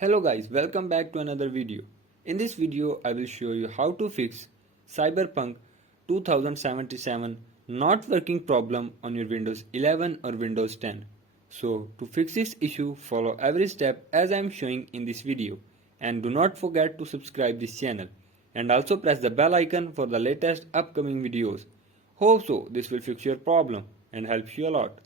Hello guys, welcome back to another video. In this video, I will show you how to fix Cyberpunk 2077 not working problem on your Windows 11 or Windows 10. So to fix this issue, follow every step as I am showing in this video, and do not forget to subscribe this channel and also press the bell icon for the latest upcoming videos. Hope so this will fix your problem and help you a lot.